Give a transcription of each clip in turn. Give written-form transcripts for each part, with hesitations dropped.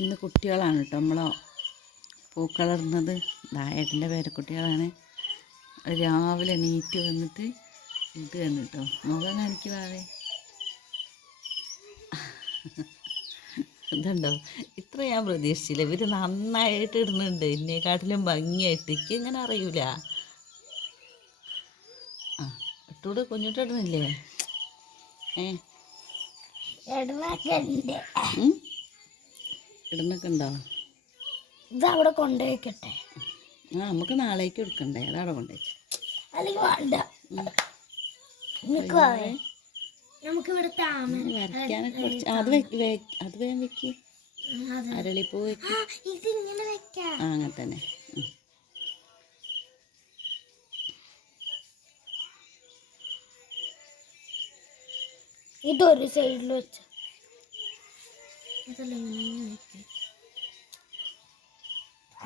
ഇന്ന് കുട്ടികളാണ് കേട്ടോ നമ്മളെ പൂക്കളർന്നത് ഏട്ടൻ്റെ പേരക്കുട്ടികളാണ്. രാവിലെ എണീറ്റ് വന്നിട്ട് ഇടുകയാണ് കേട്ടോ. മുഖം കാണിക്കുവാവേ. ഇതുണ്ടോ, ഇത്ര ഞാൻ പ്രതീക്ഷിച്ചില്ല. ഇവർ നന്നായിട്ട് ഇടുന്നുണ്ട്, എന്നെക്കാട്ടിലും ഭംഗിയായിട്ട്. എനിക്ക് ഇങ്ങനെ അറിയൂല. ആ ഇട്ടൂടെ, കുഞ്ഞിട്ട് ഇടുന്നില്ലേ? ഇടുന്നൊക്കെ ഉണ്ടോ? ഇത് അവിടെ കൊണ്ടുപോയിക്കട്ടെ. ആ നമുക്ക് നാളേക്ക് എടുക്കണ്ടേ? അതവിടെ കൊണ്ടുപോയി. അല്ലെങ്കിൽ വേണ്ട, നമുക്ക് ഇവിടെ വരയ്ക്കാനൊക്കെ പഠിച്ച അത് വേഗം വെക്ക്. അരളിപ്പൂ വെക്ക്. ഇതിങ്ങനെ വെക്കാം. ആ അങ്ങനെ തന്നെ. ഇതൊരു സൈഡിൽ വെച്ച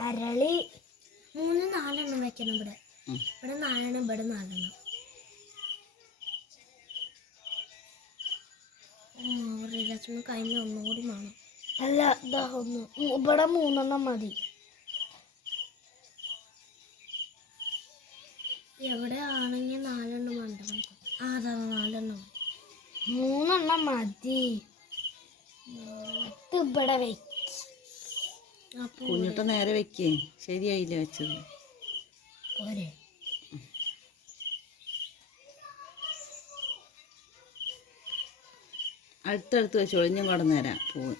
അരളി 3-4 വെക്കണം. ഇവിടെ 4, ഇവിടെ 4. കഴിഞ്ഞ ഒന്നുകൂടി വേണം. അല്ല, ഇതാ ഒന്ന് ഇവിടെ 3 മതി. എവിടെ ആണെങ്കിൽ 4 വേണ്ട. അതാ 4 3 മതി. ഇവിടെ വെക്ക്. കുഞ്ഞിട്ട് നേരെ വെക്കേ. ശരിയായില്ല വെച്ചത്. പോരെ. അടുത്തടുത്ത് വെച്ചോളൂ. ഞാൻ കൊണ്ടു തരാം പൂവ്.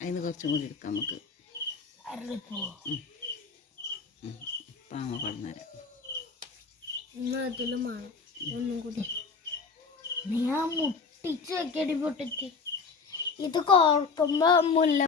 അതിന് കുറച്ചും കൂടി എടുക്കാം നമുക്ക്. പാമ്പ കൊണ്ടു തരാം. ഒന്നും കൂടി ഞാൻ മുട്ടിച്ച് വെക്കടി പൊട്ടിച്ച്. ഇത് കോർക്കുമ്പോ മുല്ല